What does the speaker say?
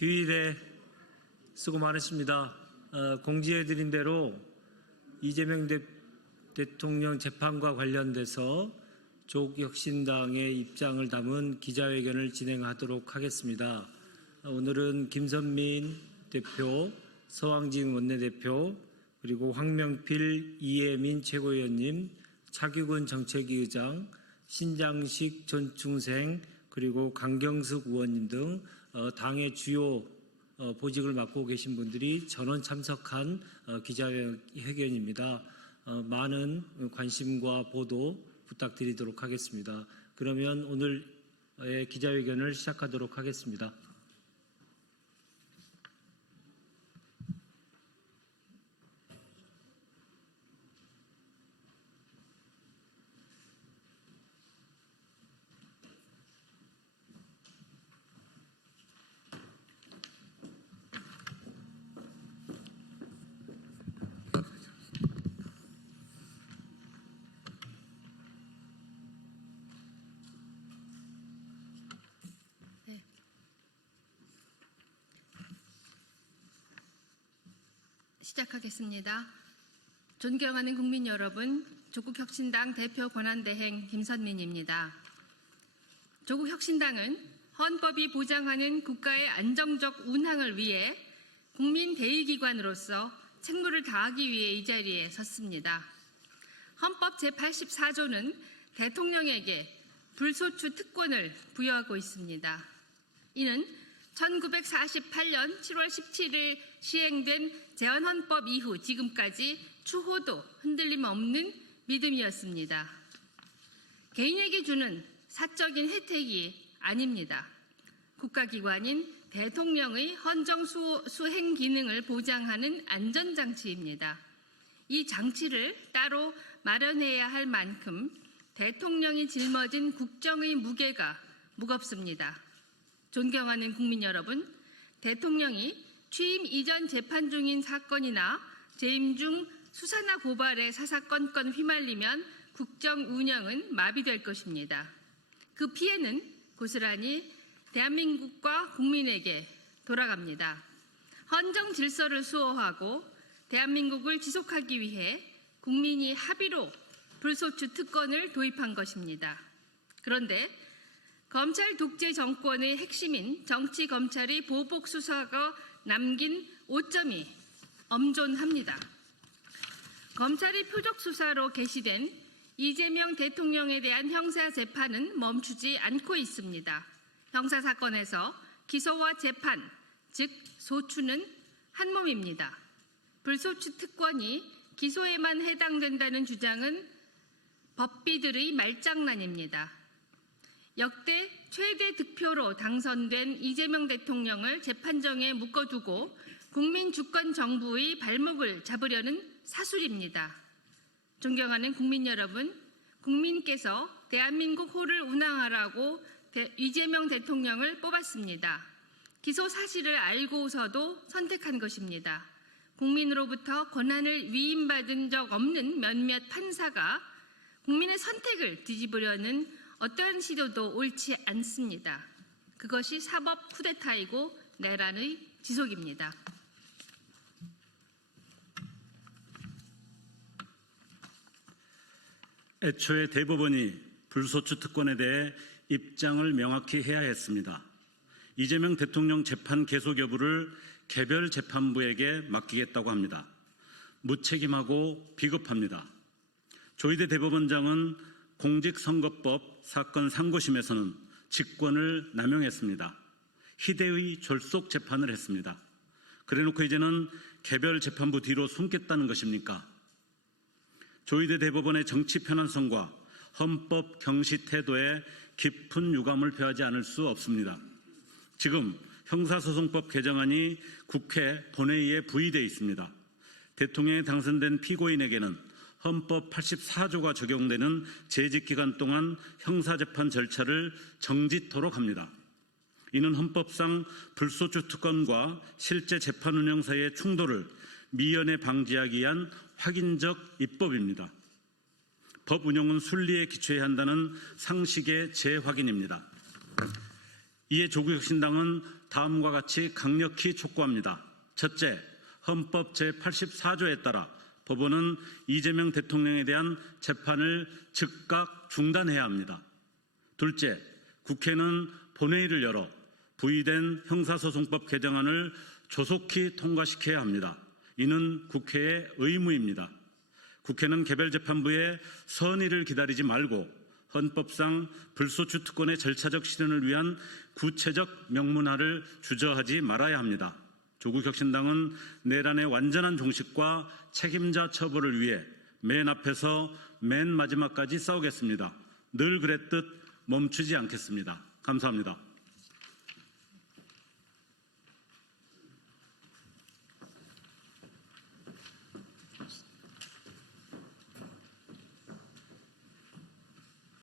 휴일에 수고 많으십니다. 공지해드린 대로 이재명 대통령 재판과 관련돼서 조국혁신당의 입장을 담은 기자회견을 진행하도록 하겠습니다. 오늘은 김선민 대표, 서왕진 원내대표, 그리고 황명필, 이혜민 최고위원님, 차규근 정책위 의장, 신장식 전 중생, 그리고 강경숙 의원님 등 당의 주요 보직을 맡고 계신 분들이 전원 참석한 기자회견입니다. 많은 관심과 보도 부탁드리도록 하겠습니다. 그러면 오늘의 기자회견을 시작하도록 하겠습니다. 시작하겠습니다. 존경하는 국민 여러분, 조국혁신당 대표 권한대행 김선민입니다. 조국혁신당은 헌법이 보장하는 국가의 안정적 운항을 위해 국민 대의기관으로서 책무를 다하기 위해 이 자리에 섰습니다. 헌법 제84조는 대통령에게 불소추 특권을 부여하고 있습니다. 이는 1948년 7월 17일 시행된 제헌헌법 이후 지금까지 추호도 흔들림 없는 믿음이었습니다. 개인에게 주는 사적인 혜택이 아닙니다. 국가기관인 대통령의 헌정 수행 기능을 보장하는 안전장치입니다. 이 장치를 따로 마련해야 할 만큼 대통령이 짊어진 국정의 무게가 무겁습니다. 존경하는 국민 여러분, 대통령이 취임 이전 재판 중인 사건이나 재임 중 수사나 고발에 사사건건 휘말리면 국정 운영은 마비될 것입니다. 그 피해는 고스란히 대한민국과 국민에게 돌아갑니다. 헌정 질서를 수호하고 대한민국을 지속하기 위해 국민이 합의로 불소추 특권을 도입한 것입니다. 그런데 검찰 독재 정권의 핵심인 정치 검찰이 보복 수사가 남긴 오점이 엄존합니다. 검찰의 표적 수사로 개시된 이재명 대통령에 대한 형사 재판은 멈추지 않고 있습니다. 형사 사건에서 기소와 재판, 즉 소추는 한 몸입니다. 불소추 특권이 기소에만 해당된다는 주장은 법비들의 말장난입니다. 역대 최대 득표로 당선된 이재명 대통령을 재판정에 묶어두고 국민 주권 정부의 발목을 잡으려는 사술입니다. 존경하는 국민 여러분, 국민께서 대한민국 호를 운항하라고 이재명 대통령을 뽑았습니다. 기소 사실을 알고서도 선택한 것입니다. 국민으로부터 권한을 위임받은 적 없는 몇몇 판사가 국민의 선택을 뒤집으려는 어떠한 시도도 옳지 않습니다. 그것이 사법 쿠데타이고 내란의 지속입니다. 애초에 대법원이 불소추 특권에 대해 입장을 명확히 해야 했습니다. 이재명 대통령 재판 계속 여부를 개별재판부에게 맡기겠다고 합니다. 무책임하고 비겁합니다. 조희대 대법원장은 공직선거법 사건 상고심에서는 직권을 남용했습니다. 희대의 졸속 재판을 했습니다. 그래놓고 이제는 개별재판부 뒤로 숨겠다는 것입니까? 조희대 대법원의 정치 편안성과 헌법 경시 태도에 깊은 유감을 표하지 않을 수 없습니다. 지금 형사소송법 개정안이 국회 본회의에 부의되어 있습니다. 대통령에 당선된 피고인에게는 헌법 84조가 적용되는 재직기간 동안 형사재판 절차를 정지토록 합니다. 이는 헌법상 불소추 특권과 실제 재판 운영 사이의 충돌을 미연에 방지하기 위한 확인적 입법입니다. 법 운영은 순리에 기초해야 한다는 상식의 재확인입니다. 이에 조국혁신당은 다음과 같이 강력히 촉구합니다. 첫째, 헌법 제84조에 따라 법원은 이재명 대통령에 대한 재판을 즉각 중단해야 합니다. 둘째, 국회는 본회의를 열어 부의된 형사소송법 개정안을 조속히 통과시켜야 합니다. 이는 국회의 의무입니다. 국회는 개별재판부의 선의를 기다리지 말고 헌법상 불소추 특권의 절차적 실현을 위한 구체적 명문화를 주저하지 말아야 합니다. 조국혁신당은 내란의 완전한 종식과 책임자 처벌을 위해 맨 앞에서 맨 마지막까지 싸우겠습니다. 늘 그랬듯 멈추지 않겠습니다. 감사합니다.